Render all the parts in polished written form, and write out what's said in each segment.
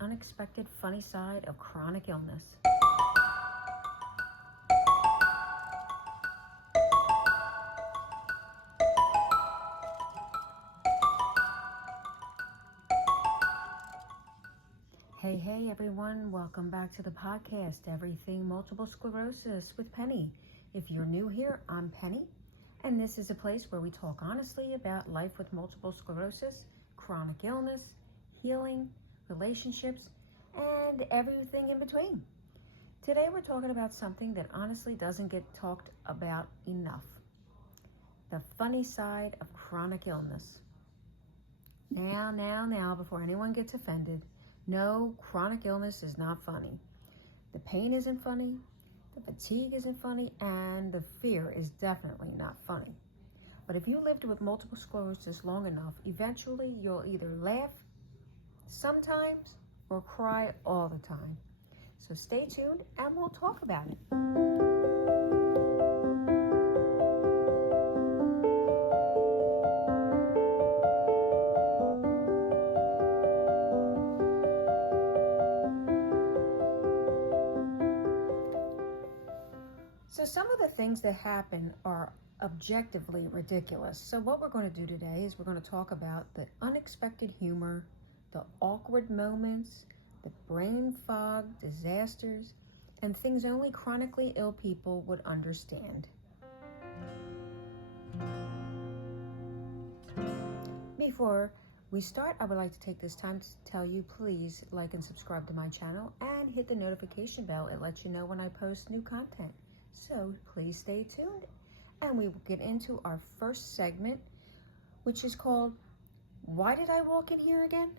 unexpected funny side of chronic illness. Hey everyone, welcome back to the podcast, Everything Multiple Sclerosis with Penny. If you're new here, I'm Penny, and this is a place where we talk honestly about life with multiple sclerosis, chronic illness, healing, relationships, and everything in between. Today we're talking about something that honestly doesn't get talked about enough. The funny side of chronic illness. Now, before anyone gets offended, no, chronic illness is not funny. The pain isn't funny, the fatigue isn't funny, and the fear is definitely not funny. But if you lived with multiple sclerosis long enough, eventually you'll either laugh sometimes or cry all the time. So stay tuned and we'll talk about it. So some of the things that happen are objectively ridiculous. So what we're going to do today is we're going to talk about the unexpected humor, the awkward moments, the brain fog, disasters, and things only chronically ill people would understand. Before we start, I would like to take this time to tell you, please like and subscribe to my channel and hit the notification bell. It lets you know when I post new content. So please stay tuned, and we will get into our first segment, which is called, Why Did I Walk in Here Again?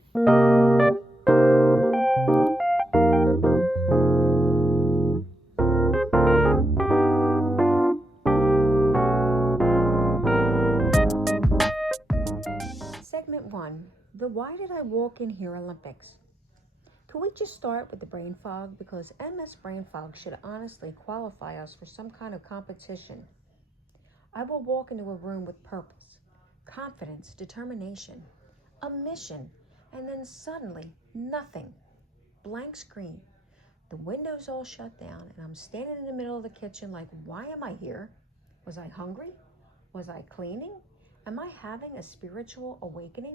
Segment 1, the Why Did I Walk in Here Olympics. Can we just start with the brain fog? Because MS brain fog should honestly qualify us for some kind of competition. I will walk into a room with purpose, confidence, determination, a mission, and then suddenly nothing. Blank screen. The windows all shut down, and I'm standing in the middle of the kitchen like, why am I here? Was I hungry? Was I cleaning? Am I having a spiritual awakening?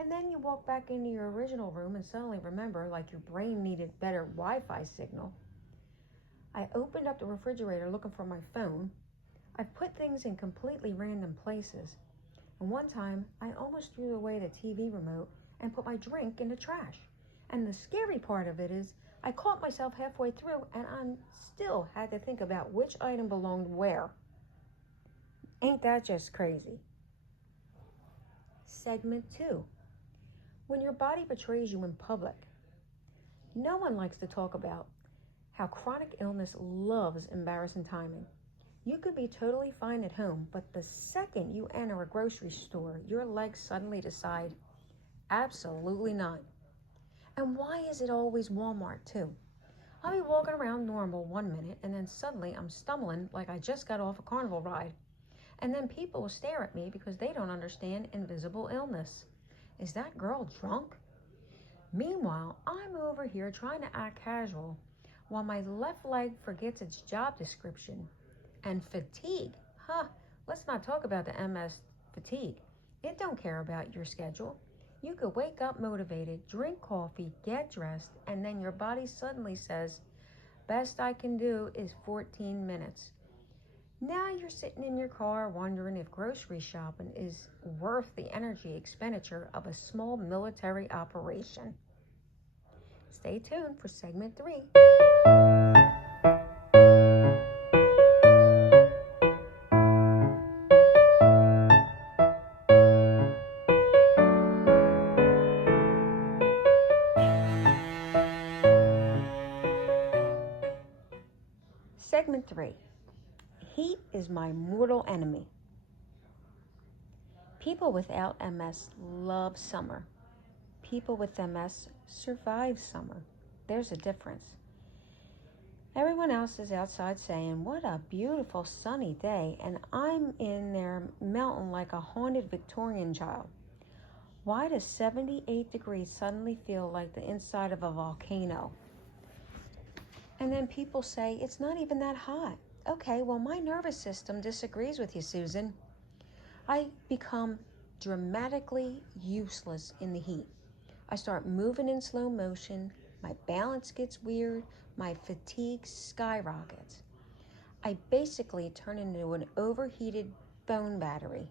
And then you walk back into your original room and suddenly remember, like your brain needed better Wi-Fi signal. I opened up the refrigerator looking for my phone. I put things in completely random places. And one time, I almost threw away the TV remote and put my drink in the trash. And the scary part of it is, I caught myself halfway through and I still had to think about which item belonged where. Ain't that just crazy? Segment 2. When your body betrays you in public. No one likes to talk about how chronic illness loves embarrassing timing. You could be totally fine at home, but the second you enter a grocery store, your legs suddenly decide, absolutely not. And why is it always Walmart too? I'll be walking around normal 1 minute and then suddenly I'm stumbling like I just got off a carnival ride. And then people will stare at me because they don't understand invisible illness. Is that girl drunk? Meanwhile, I'm over here trying to act casual while my left leg forgets its job description. And fatigue, let's not talk about the MS fatigue. It don't care about your schedule. You could wake up motivated, drink coffee, get dressed, and then your body suddenly says, best I can do is 14 minutes. Now you're sitting in your car wondering if grocery shopping is worth the energy expenditure of a small military operation. Stay tuned for segment 3. Segment 3. Heat is my mortal enemy. People without MS love summer. People with MS survive summer. There's a difference. Everyone else is outside saying, what a beautiful sunny day, and I'm in there melting like a haunted Victorian child. Why does 78 degrees suddenly feel like the inside of a volcano? And then people say, it's not even that hot. Okay, well, my nervous system disagrees with you, Susan. I become dramatically useless in the heat. I start moving in slow motion, my balance gets weird, my fatigue skyrockets. I basically turn into an overheated phone battery.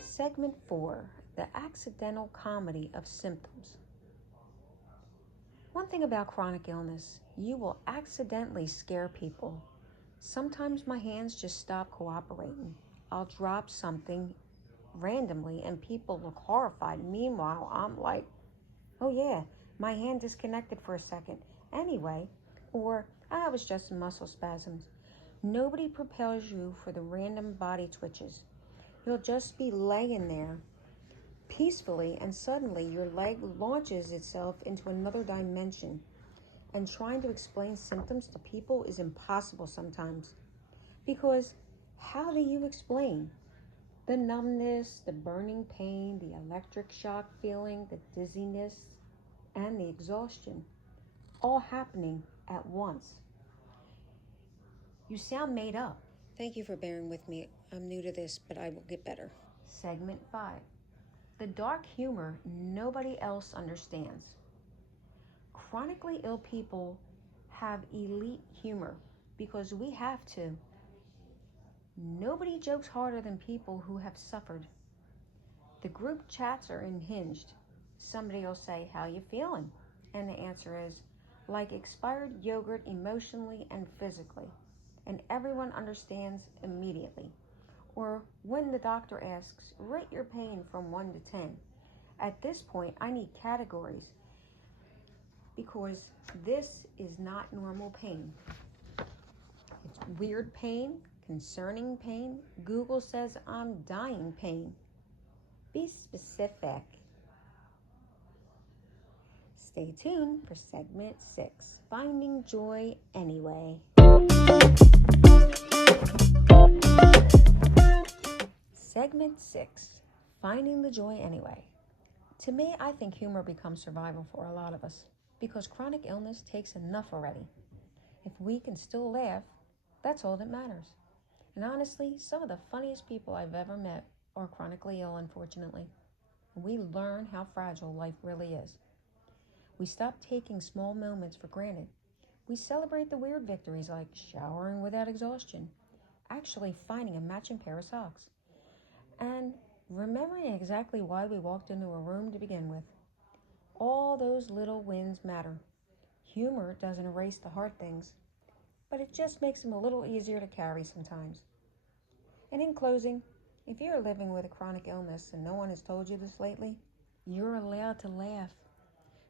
Segment 4, the accidental comedy of symptoms. One thing about chronic illness, you will accidentally scare people. Sometimes my hands just stop cooperating. I'll drop something randomly and people look horrified. Meanwhile, I'm like, oh yeah, my hand disconnected for a second. Anyway, or I was just muscle spasms. Nobody prepares you for the random body twitches. You'll just be laying there peacefully and suddenly your leg launches itself into another dimension. And trying to explain symptoms to people is impossible sometimes. Because how do you explain the numbness, the burning pain, the electric shock feeling, the dizziness, and the exhaustion all happening at once? You sound made up. Thank you for bearing with me. I'm new to this, but I will get better. Segment 5. The dark humor nobody else understands. Chronically ill people have elite humor because we have to. Nobody jokes harder than people who have suffered. The group chats are unhinged. Somebody will say, how you feeling? And the answer is, like expired yogurt emotionally and physically. And everyone understands immediately. Or when the doctor asks, rate your pain from 1 to 10. At this point, I need categories because this is not normal pain. It's weird pain, concerning pain. Google says I'm dying pain. Be specific. Stay tuned for segment 6, Finding Joy Anyway. Segment 6, Finding the Joy Anyway. To me, I think humor becomes survival for a lot of us because chronic illness takes enough already. If we can still laugh, that's all that matters. And honestly, some of the funniest people I've ever met are chronically ill, unfortunately. We learn how fragile life really is. We stop taking small moments for granted. We celebrate the weird victories like showering without exhaustion, actually finding a matching pair of socks, and remembering exactly why we walked into a room to begin with. All those little wins matter. Humor doesn't erase the hard things, but it just makes them a little easier to carry sometimes. And in closing, if you're living with a chronic illness and no one has told you this lately, you're allowed to laugh.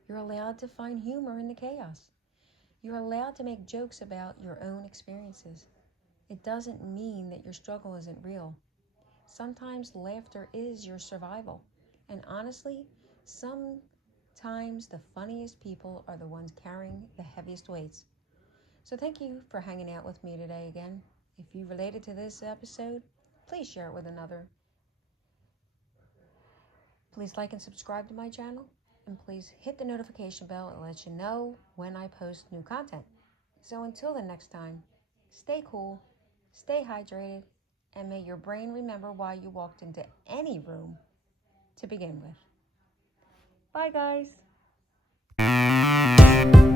You're allowed to find humor in the chaos. You're allowed to make jokes about your own experiences. It doesn't mean that your struggle isn't real. Sometimes laughter is your survival. And honestly, sometimes the funniest people are the ones carrying the heaviest weights. So thank you for hanging out with me today again. If you related to this episode, please share it with another. Please like and subscribe to my channel, and please hit the notification bell and let you know when I post new content. So until the next time, stay cool, stay hydrated, and may your brain remember why you walked into any room to begin with. Bye, guys.